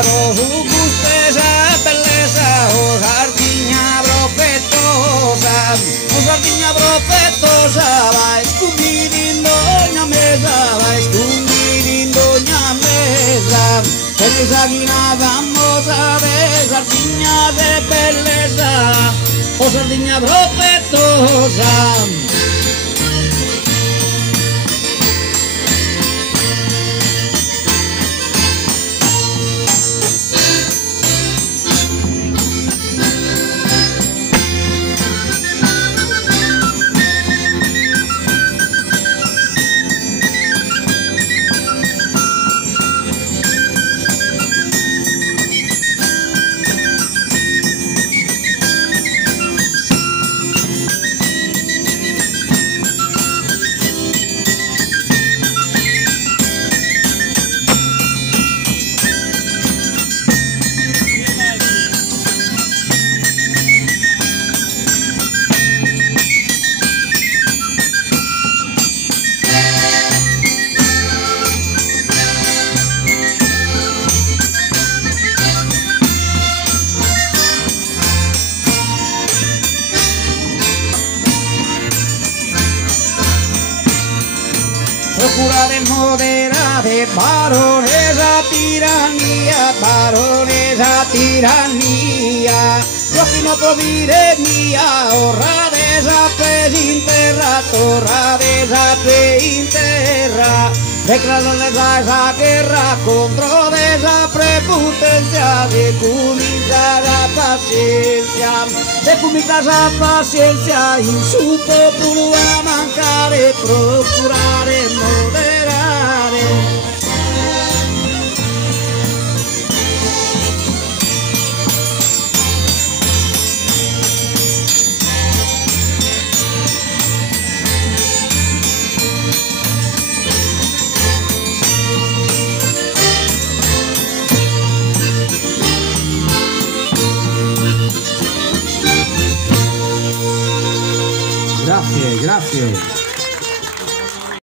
o su gustesa belleza, o sardinia profetosa, o sardinia profetosa, va a escupir en doña mesa, va a escupir en doña mesa, con esa guina famosa de sardinia de belleza, o sardinia profetosa. Procura de moderar de varones a tiranía, lo que no provide mía, honradeza presinterra, honradeza preinterra, declararles a esa guerra contra de esa prepotencia, de cumitar a paciencia, de cumitar a paciencia, in su popolo a mancare, procurare moderare. Grazie, grazie.